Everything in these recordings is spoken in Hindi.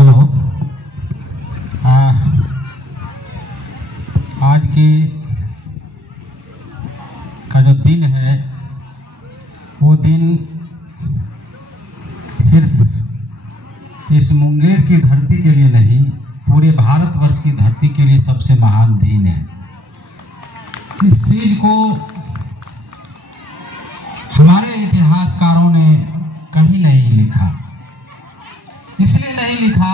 हेलो। आज का जो दिन है वो दिन सिर्फ इस मुंगेर की धरती के लिए नहीं, पूरे भारतवर्ष की धरती के लिए सबसे महान दिन है। इस चीज को हमारे इतिहासकारों ने कहीं नहीं लिखा। इसलिए नहीं लिखा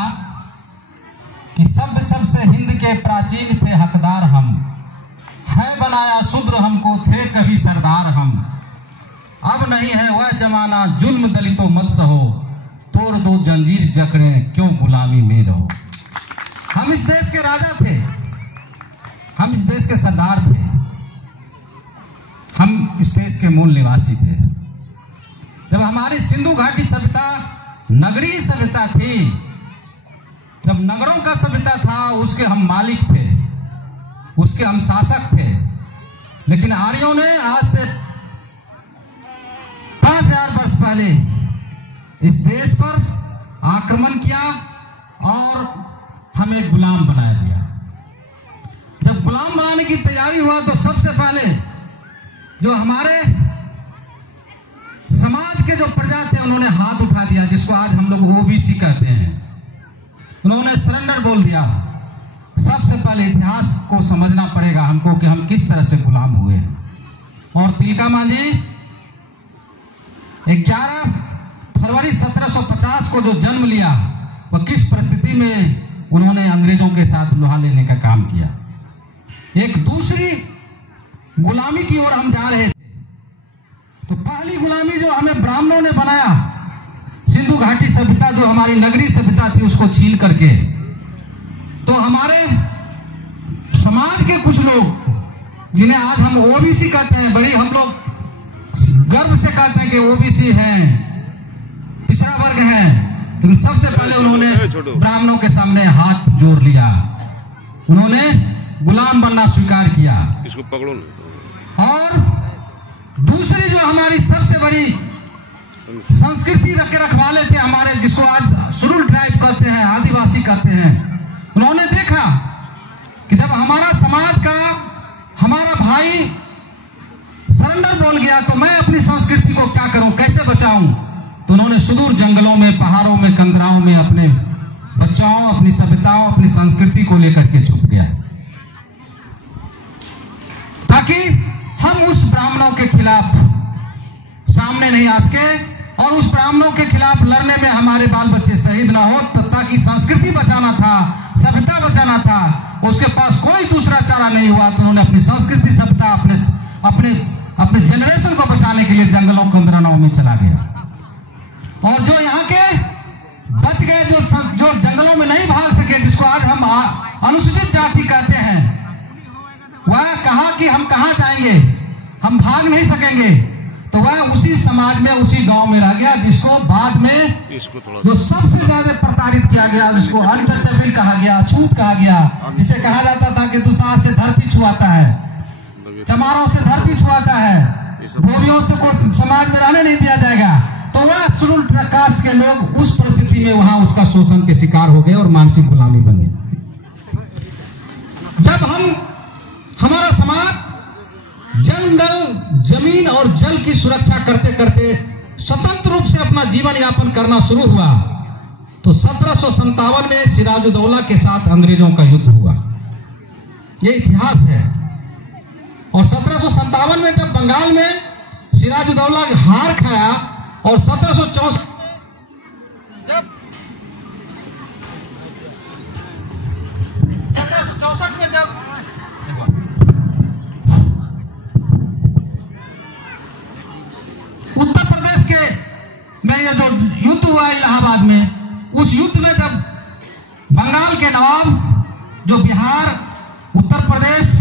कि सबसे हिंद के प्राचीन थे हकदार हम, है बनाया शूद्र हमको थे कभी सरदार हम। अब नहीं है वह जमाना जुल्म दलितों मत सहो, तोड़ दो जंजीर जकड़े क्यों गुलामी में रहो। हम इस देश के राजा थे, हम इस देश के सरदार थे, हम इस देश के मूल निवासी थे। जब हमारी सिंधु घाटी सभ्यता नगरीय सभ्यता थी, जब नगरों का सभ्यता था, उसके हम मालिक थे, उसके हम शासक थे। लेकिन आर्यों ने आज से 5000 वर्ष पहले इस देश पर आक्रमण किया और हमें गुलाम बना दिया। जब गुलाम बनाने की तैयारी हुआ तो सबसे पहले जो हमारे समाज के जो प्रजा थे उन्होंने हाथ उठा दिया, जिसको आज हम लोग ओबीसी कहते हैं। उन्होंने सरेंडर बोल दिया। सबसे पहले इतिहास को समझना पड़ेगा हमको कि हम किस तरह से गुलाम हुए हैं। और तिलका मांझी 11 फरवरी 1750 को जो जन्म लिया, वह किस परिस्थिति में उन्होंने अंग्रेजों के साथ लोहा लेने का काम किया। एक दूसरी गुलामी की ओर हम जा रहे थे। तो पहली गुलामी जो हमें ब्राह्मणों ने बनाया, सिंधु घाटी सभ्यता जो हमारी नगरी सभ्यता थी उसको छीन करके, तो हमारे समाज के कुछ लोग जिन्हें आज हम ओबीसी कहते हैं, बड़ी हम लोग गर्व से कहते हैं कि ओबीसी हैं, पिछड़ा वर्ग है, लेकिन सबसे पहले उन्होंने ब्राह्मणों के सामने हाथ जोड़ लिया, उन्होंने गुलाम बनना स्वीकार किया। इसको पकड़ो ना। और दूसरी जो हमारी सबसे बड़ी संस्कृति के रखवाले थे हमारे, जिसको आज सुरुल ट्राइब कहते हैं, आदिवासी कहते हैं, उन्होंने देखा कि जब हमारा समाज का हमारा भाई सरेंडर बोल गया तो मैं अपनी संस्कृति को क्या करूं, कैसे बचाऊं। तो उन्होंने सुदूर जंगलों में, पहाड़ों में, कंदराओं में अपने बच्चाओं, अपनी सभ्यताओं, अपनी संस्कृति को लेकर के छुप गया, ताकि हम उस ब्राह्मणों के खिलाफ सामने नहीं आ सके और उस ब्राह्मणों के खिलाफ लड़ने में हमारे बाल बच्चे शहीद ना हो। ताकि संस्कृति बचाना था, सभ्यता बचाना था, उसके पास कोई दूसरा चारा नहीं हुआ। तो उन्होंने अपनी संस्कृति, सभ्यता, अपने जनरेशन को बचाने के लिए जंगलों कंदराओं में चला गया। और जो यहाँ के बच गए, जो जंगलों में नहीं भाग सके, जिसको आज हम अनुसूचित जाति कहते हैं, वह कहा कि हम कहाँ जाएंगे, हम भाग नहीं सकेंगे। तो वह उसी समाज में, उसी गांव में रह गया, जिसको बाद में जो सबसे ज्यादा प्रताड़ित किया गया, जिसको अनटचेबल कहा गया, अछूत कहा गया, जिसे कहा जाता था कि दुसाध से धरती छुआता है, चमारों से धरती छुआता है, धोबियों से को समाज में रहने नहीं दिया जाएगा। तो वह सुरुल कास्ट के लोग उस परिस्थिति में वहां उसका शोषण के शिकार हो गए और मानसिक गुलामी बने। जब हमारा समाज जंगल, जमीन और जल की सुरक्षा करते करते स्वतंत्र रूप से अपना जीवन यापन करना शुरू हुआ, तो 1757 में सिराजुद्दौला के साथ अंग्रेजों का युद्ध हुआ। यह इतिहास है। और 1757 में जब बंगाल में सिराजुद्दौला हार खाया और 1764 में जब उत्तर प्रदेश के में ये जो युद्ध हुआ इलाहाबाद में, उस युद्ध में जब बंगाल के नवाब जो बिहार, उत्तर प्रदेश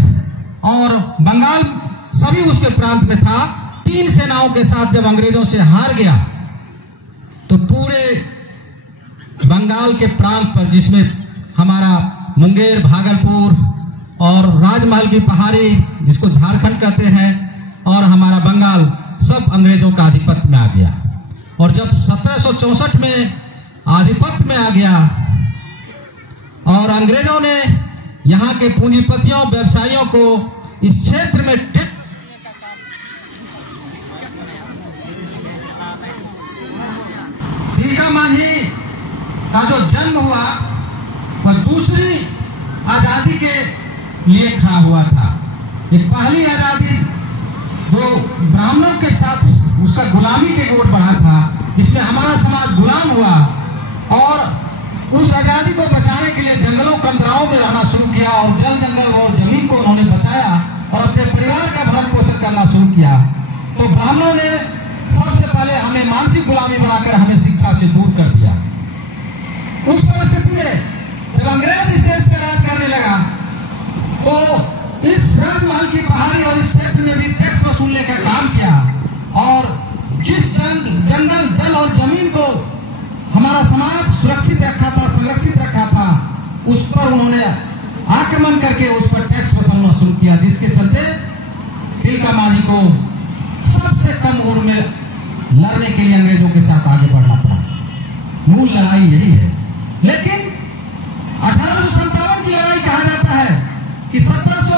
और बंगाल सभी उसके प्रांत में था, 3 सेनाओं के साथ जब अंग्रेजों से हार गया, तो पूरे बंगाल के प्रांत पर, जिसमें हमारा मुंगेर, भागलपुर और राजमहल की पहाड़ी, जिसको झारखंड कहते हैं, और हमारा बंगाल, सब अंग्रेजों का आधिपत्य में आ गया। और जब 1764 में आधिपत्य में आ गया और अंग्रेजों ने यहाँ के पूंजीपतियों व्यवसायियों को इस क्षेत्र में तिलका मांझी का जो जन्म हुआ वह दूसरी आजादी के लिए खड़ा हुआ था। एक पहली आजादी जो ब्राह्मणों के साथ उसका गुलामी के ओर बढ़ा था, इसमें हमारा समाज गुलाम हुआ और उस आजादी को बचाने के लिए जंगलों कंदराओं में रहना शुरू किया और जल जंगल और जमीन को उन्होंने बचाया और अपने परिवार का भरण पोषण करना शुरू किया। तो ब्राह्मणों ने सबसे पहले हमें मानसिक गुलामी बनाकर हमें शिक्षा से दूर कर दिया। उस परिस्थिति में जब अंग्रेज इस देश पर राज करने लगा तो इस राजमहल की पहाड़ी और इस क्षेत्र में भी टैक्स वसूलने का काम किया और जिस जंगल जल और जमीन को हमारा समाज सुरक्षित रखा था, संरक्षित रखा था, उस पर उन्होंने आक्रमण करके उस पर टैक्स वसूलना शुरू किया, जिसके चलते तिलका मांझी को सबसे कम उम्र में लड़ने के लिए अंग्रेजों के साथ आगे बढ़ना पड़ा। मूल लड़ाई यही है। लेकिन 1857 की लड़ाई कहा जाता है कि 1700